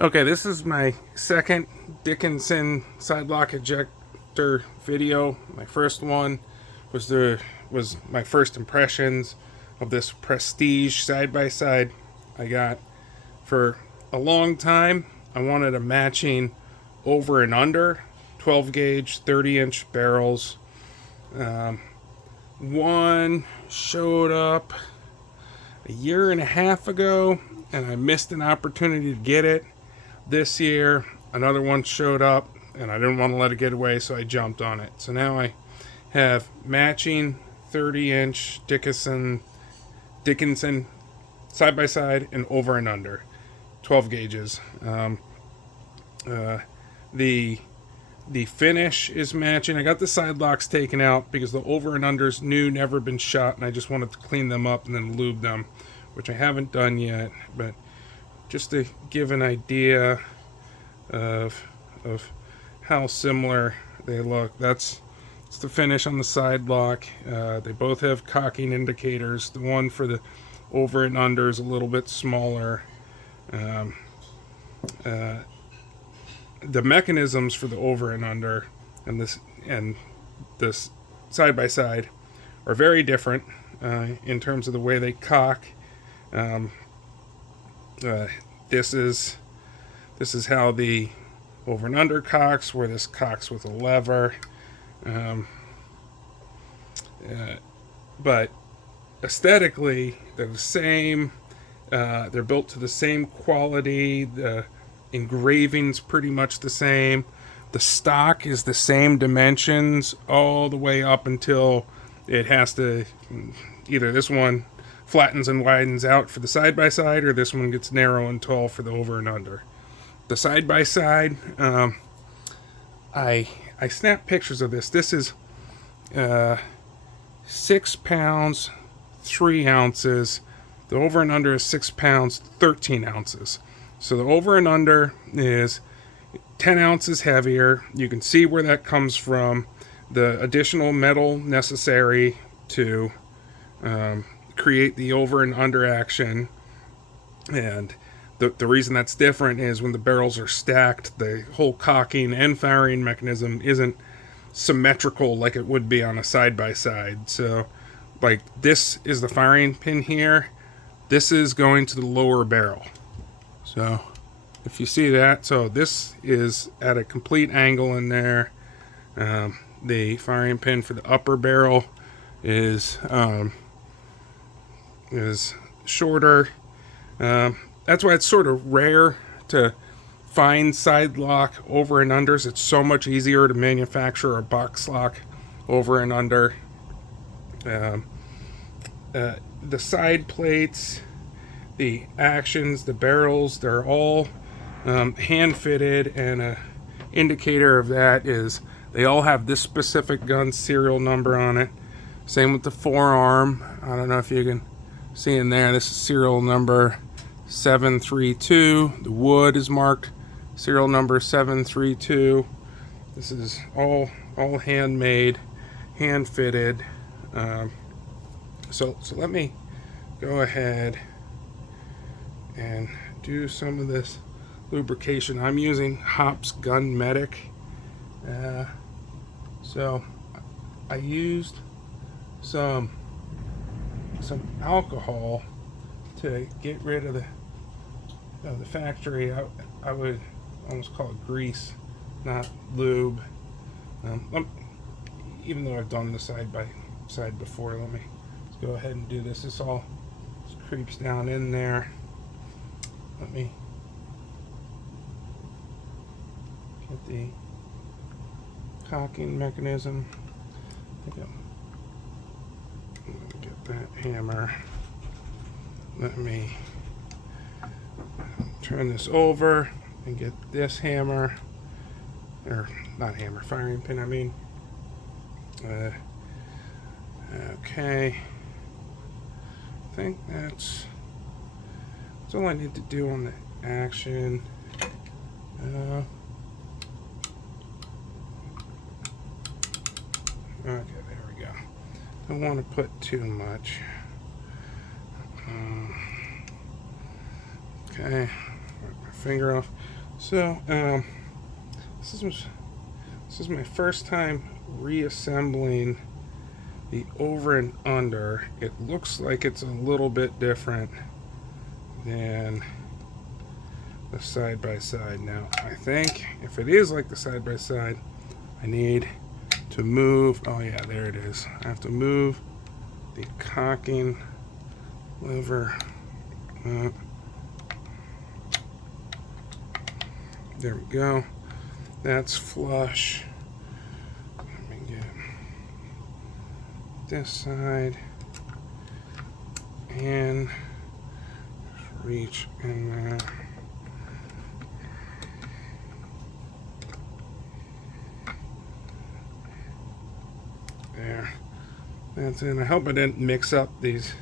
Okay, this is my second Dickinson sidelock ejector video. My first one was my first impressions of this Prestige side by side I got for a long time. I wanted a matching over and under 12 gauge 30-inch barrels. One showed up a year and a half ago, and I missed an opportunity to get it. This year, another one showed up, and I didn't want to let it get away, so I jumped on it. So now I have matching 30-inch Dickinson side by side and over and under 12 gauges. The finish is matching. I got the side locks taken out because the over and unders new, never been shot, and I just wanted to clean them up and then lube them, which I haven't done yet. But just to give an idea of how similar they look, that's the finish on the side lock. They both have cocking indicators. The one for the over and under is a little bit smaller. The mechanisms for the over and under and this side by side are very different in terms of the way they cock. This is how the over and under cocks, where this cocks with a lever. But aesthetically, they're the same. They're built to the same quality. The engraving's pretty much the same. The stock is the same dimensions all the way up until it has to, either this one flattens and widens out for the side by side, or this one gets narrow and tall for the over and under. The side by side, I snapped pictures of this. This is 6 pounds 3 ounces. The over and under is 6 pounds 13 ounces. So the over and under is 10 ounces heavier. You can see where that comes from. The additional metal necessary to create the over and under action. And the reason that's different is when the barrels are stacked, the whole cocking and firing mechanism isn't symmetrical like it would be on a side by side. So like this is the firing pin here. This is going to the lower barrel. So if you see that, so this is at a complete angle in there. The firing pin for the upper barrel is shorter. That's why it's sort of rare to find side lock over and unders. It's so much easier to manufacture a box lock over and under. The side plates, the actions, the barrels, they're all hand fitted, and a indicator of that is they all have this specific gun serial number on it. Same with the forearm. I don't know if you can see in there, this is serial number 732. The wood is marked serial number 732. This is all handmade, hand fitted. So let me go ahead and do some of this lubrication. I'm using Hops Gun Medic. So I used some alcohol to get rid of the factory. I would almost call it grease, not lube. Even though I've done the side by side before, let's go ahead and do this. This all creeps down in there. Let me get the cocking mechanism. I think I'm gonna get that hammer. Let me turn this over and get this hammer, or not hammer, firing pin, I mean. Okay. I think that's all I need to do on the action. Okay, there we go. Don't want to put too much. Okay, finger off. So this is my first time reassembling the over and under. It looks like it's a little bit different than the side by side. Now I think if it is like the side by side, I need to move. Oh yeah, there it is. I have to move the cocking lever. There we go. That's flush. Let me get this side and just reach in there. There. That's it. I hope I didn't mix up these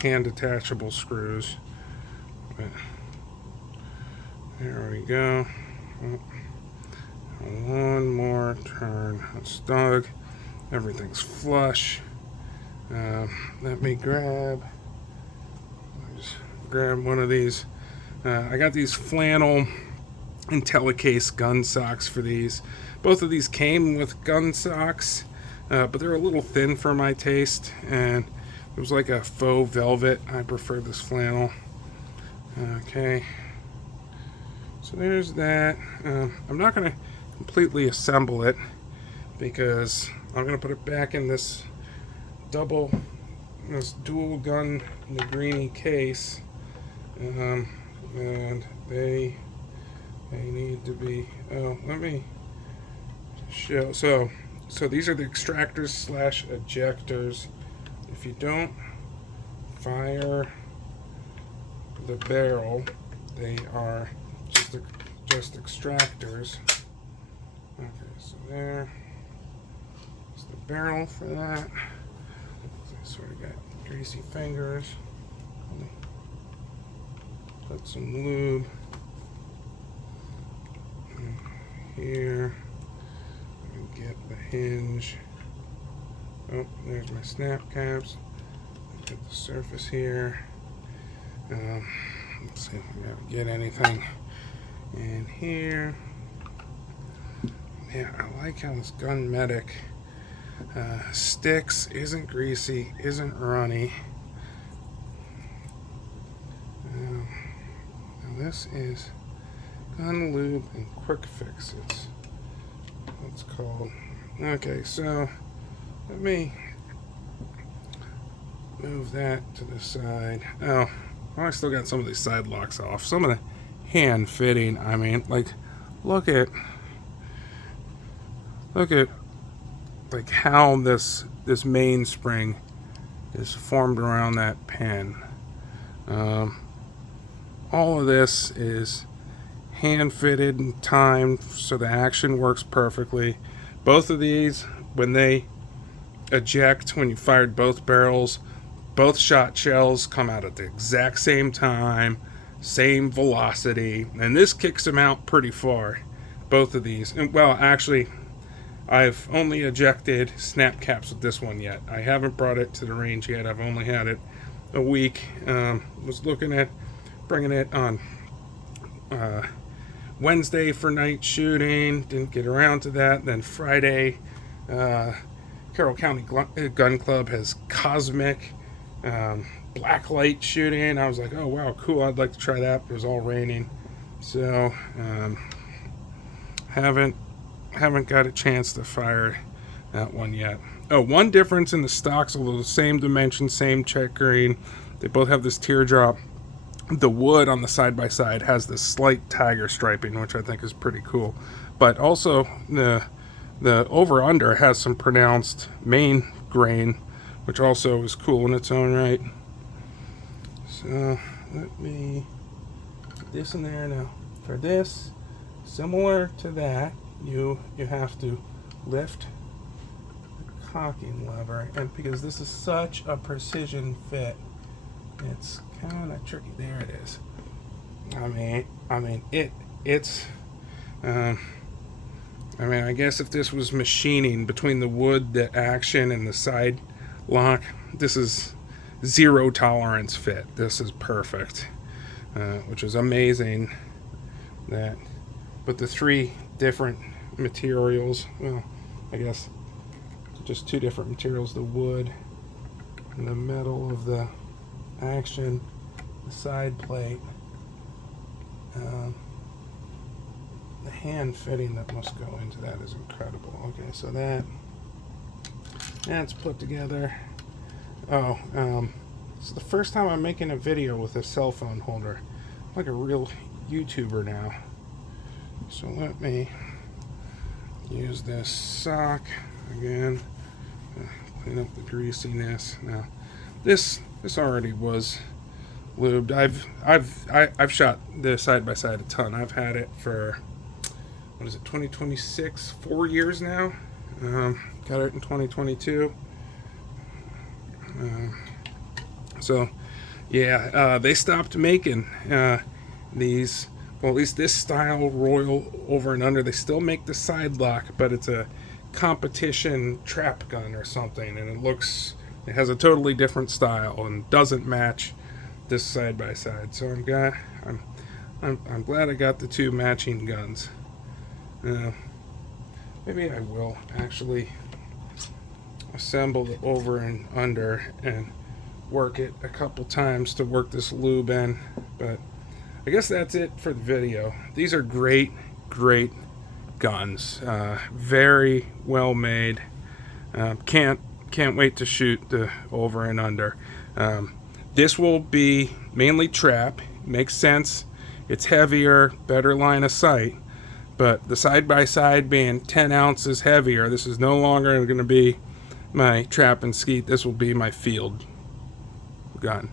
hand detachable screws. But there we go. One more turn. It's snug. Everything's flush. Let me just grab one of these. I got these flannel IntelliCase gun socks for these. Both of these came with gun socks, but they're a little thin for my taste, and it was like a faux velvet. I prefer this flannel. Okay. So there's that. I'm not going to completely assemble it because I'm going to put it back in this dual gun Negrini case, and they need to be. Oh, let me show. So these are the extractors / ejectors. If you don't fire the barrel, they are just extractors. Okay, so there's the barrel for that. I sort of got greasy fingers. Put some lube in here. Get the hinge. Oh, there's my snap caps. Get the surface here. Let's see if we can get anything in here. Yeah, I like how this Gun Medic sticks, isn't greasy, isn't runny. Now this is Gun Lube and Quick Fixes. It's called. Okay, so let me move that to the side. Oh, I still got some of these side locks off. Some of the hand fitting. I mean, like, look at like how this mainspring is formed around that pin. All of this is hand fitted and timed so the action works perfectly. Both of these, when they eject, when you fired both barrels, both shot shells come out at the exact same time, same velocity, and this kicks them out pretty far. Both of these. And, well, actually, I've only ejected snap caps with this one yet. I haven't brought it to the range yet. I've only had it a week. Was looking at bringing it on Wednesday for night shooting. Didn't get around to that. Then Friday, Carroll County Gun Club has cosmic black light shooting. I was like, oh wow, cool, I'd like to try that. It was all raining, so haven't got a chance to fire that one yet. Oh, one difference in the stocks, although the same dimension, same checkering, they both have this teardrop. The wood on the side-by-side has this slight tiger striping, which I think is pretty cool. But also, the over-under has some pronounced main grain, which also is cool in its own right. So, let me put this in there now. For this, similar to that, you have to lift the cocking lever, and because this is such a precision fit, it's kind of tricky. There it is. I guess if this was machining between the wood, the action, and the side lock, this is zero tolerance fit. This is perfect, which is amazing that. But the three different materials, well, I guess just two different materials, the wood and the metal of the action, the side plate, the hand fitting that must go into that is incredible. Okay, so that's put together. Oh, this is the first time I'm making a video with a cell phone holder. I'm like a real YouTuber now. So let me use this sock again. Clean up the greasiness. Now, this already was lubed. I've shot this side by side a ton. I've had it for, what is it, 2026, 4 years now. Got it in 2022. So yeah, they stopped making these, well, at least this style Royal over and under. They still make the Sidelock, but it's a competition trap gun or something, and it has a totally different style and doesn't match this side by side. So I'm glad I got the two matching guns. Maybe I will actually assemble the over and under and work it a couple times to work this lube in. But I guess that's it for the video. These are great guns, very well made. Can't wait to shoot the over and under. This will be mainly trap. Makes sense. It's heavier, better line of sight. But the side by side being 10 ounces heavier, this is no longer going to be my trap and skeet. This will be my field gun.